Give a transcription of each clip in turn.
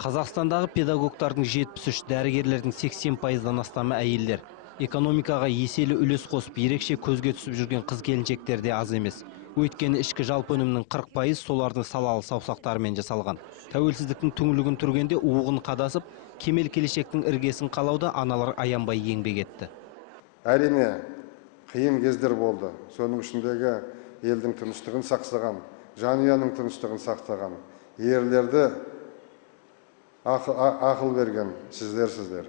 Қазақстандағы педагогтардың 73, дәрігерлердің 80%-дан астамы әйелдер. Экономикаға еселі үлес қосып, ерекше көзге түсіп жүрген қыз-келіншектер де аз емес. Өйткені ішкі жалпы өнімнің 40% солардың салалы саусақтарымен жасалған. Тәуелсіздіктің түңлігін түргенде уығын қадасып, кемел келешектің іргесін қалауда аналар аянбай еңбек етті. Әрине, қиын кездер болды. Соның ішіндегі елдің тыныштығын сақтаған, жанұяның тыныштығын сақтаған, ерлерді ақыл берген сіздер.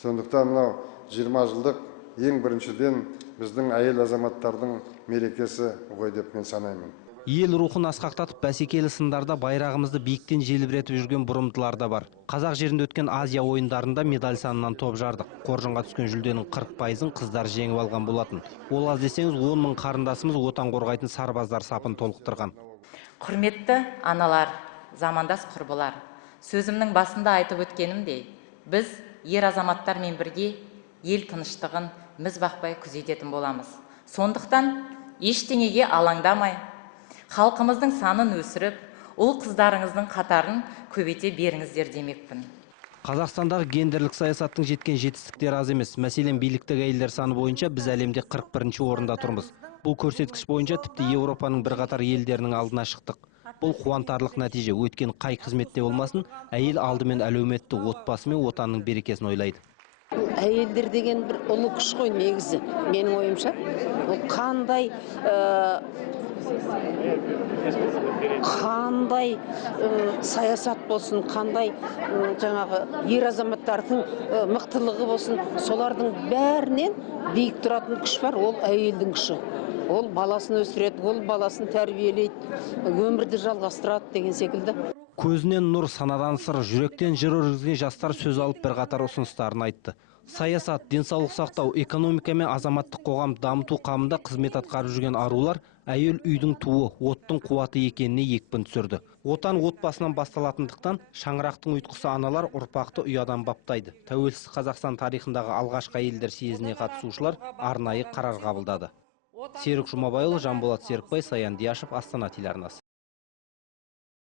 Сондықтан мынау 20 жылдық ең біріншіден біздің әйел азаматтардың мерекесі ғой деп мен санаймын. Ел рухын асқақтатып, бәсекелі сындарда байрағымызды биіктен желбіретіп жүрген бұрымдылар да бар. Қазақ жерінде өткен Азия ойындарында медаль санынан топ жардық. Қоржынға түскен жүлденің 40%-ын қыздар жеңіп алған болатын. Ол аз десеңіз 10 мың қарындасымыз отан қорғайтын сарбаздар сапын толықтырған. Құрметті аналар, замандас құрбылар, сөзімнің басында айтып өткенімдей, біз ер азаматтармен бірге ел тыныштығын міз бақпай күзететін боламыз. Сондықтан ештеңеге алаңдамай, халқымыздың санын өсіріп, ұл қыздарыңыздың қатарын көбейте беріңіздер демекпін. Қазақстандағы гендерлік саясаттың жеткен жетістіктері аз емес. Мәселен, биліктегі әйелдер саны бойынша біз әлемде 41-ші орында тұрмыз. Бұл көрсеткіш бойынша тіпті Еуропаның бірқатар елдерінің алдына шықтық. Бұл қуантарлық нәтиже. Өткен қай қызметте болмасын, әйел алдымен әлеуметті, отбасы мен отанның берекесін ойлайды. Әйелдер деген бір ұлы күш қой негізі, менің ойымша. Ол қандай саясат болсын, қандай жаңағы ер азаматтардың мықтылығы болсын, солардың бәрінен биік тұратын күш бар, ол әйелдің күші. Ол баласын өсіреді, ол баласын тәрбиелейді, өмірді жалғастырады деген секілді. Көзінен нұр, санадан сыр, жүректен жыр өргізген жастар сөз алып бірқатар ұсыныстарын айтты. Саясат, денсаулық сақтау, экономика мен азаматтық қоғам дамыту қамында қызмет атқарып жүрген арулар әйел үйдің туы, оттың қуаты екеніне екпін түсірді. Отан отбасынан басталатындықтан шаңырақтың ұйытқысы аналар ұрпақты ұядан баптайды. Тәуелсіз Қазақстан тарихындағы алғашқы әйелдер съезіне қатысушылар арнайы қарар қабылдады. Серік Жұмабайұлы, Жанболат Серікбай, Саян Дияшев, Астана телеарнасы.